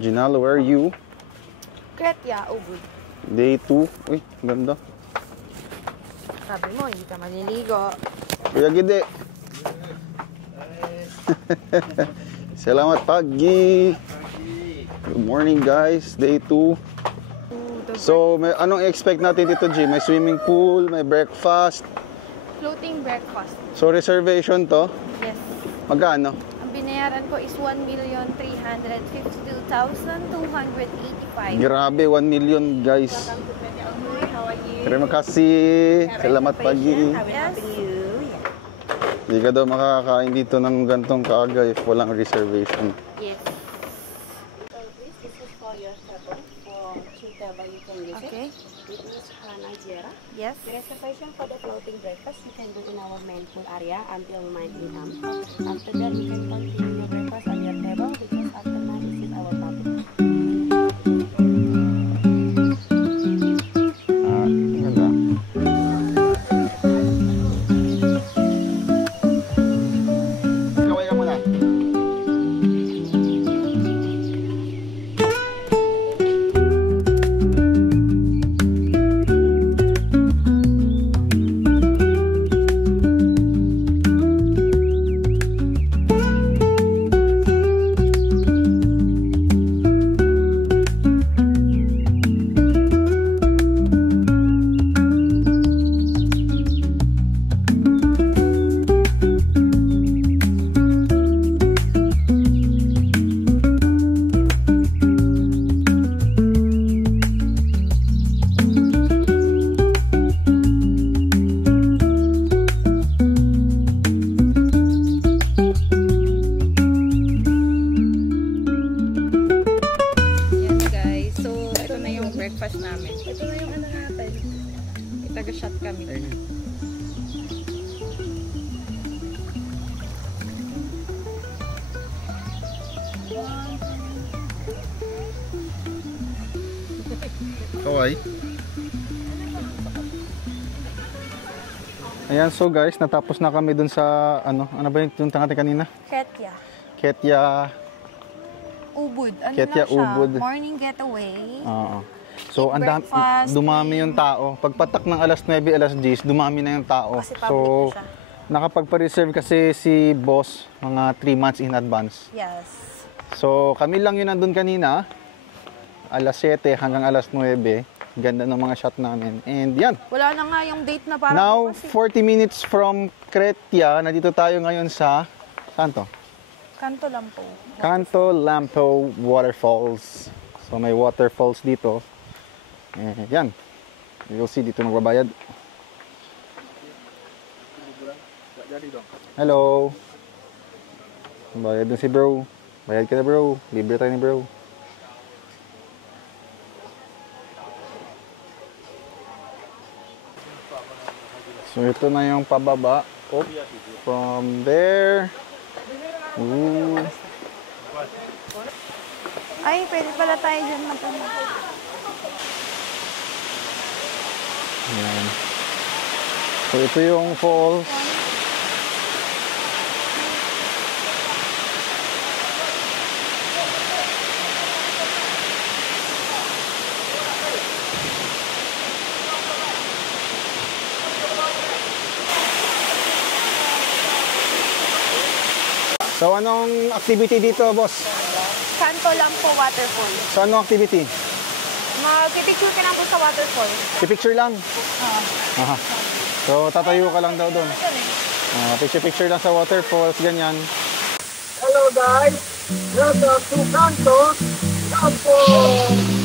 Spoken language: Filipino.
Ginal, where are you? Kretya, Ubud. Day 2. Uy, ganda. Sabi mo, hindi ka maliligo. Kuya Gide. Salamat pagi. Good morning guys, day 2. So, may, anong expect natin dito, G? May swimming pool, may breakfast. Floating breakfast. So, reservation to? Yes. Magkano? Ang binayaran ko is 1,352,285. Grabe, 1 million guys. How are you? Terima kasih. Salamat pagi. Yes. Hindi ka daw makakain dito ng gantong kaaga if walang reservation. Yes. This is for your starter for Chintaba you can use Okay. it. It is Nigeria. Yes. The reservation for the floating breakfast you can do in our main pool area until 9 a.m. After that you can continue your breakfast at your table because after 9 this is our topic. Ganda. Kaway ka muna. Breakfast namin. Ito na yung ano natin. Itaga-shot kami. Kaway. Ayan, so guys, natapos na kami dun sa ano ba yung tunta natin kanina? Kretya. Ketya. Ubud. Ano Ketya, lang siya? Ubud. Morning getaway. Oo. So, Eat breakfast, dumami yung tao. Pagpatak ng alas 9, alas 10, dumami na yung tao. Kasi public So, na siya. nakapagpa-reserve kasi si boss mga 3 months in advance. Yes. So, kami lang yun nandun kanina. Alas 7 hanggang alas 9. Ganda ng mga shot namin. And yan. Wala na nga yung date na para Now, bukas, 40 minutes from Kretya, nandito tayo ngayon sa, saan to? Kanto lang po. Canto Lampo Waterfalls. So, may waterfalls dito. Eh, yan. You'll see dito magbabayad. Hello. Bayad na si bro. Bayad ka na bro. Libre tayo ni bro. So, ito na yung pababa. Oh, from there. Ooh. Ay, pwede pala tayo dyan magpunta. Ayan. So, ito yung falls. So, anong activity dito, boss? Kanto lang po waterfall. So, anong activity? Mag-picture ka lang po sa waterfall. I-picture lang? Aha. So, tatayo ka lang daw doon. Picture lang sa waterfalls, ganyan. Hello guys, welcome to Kanto Lampo.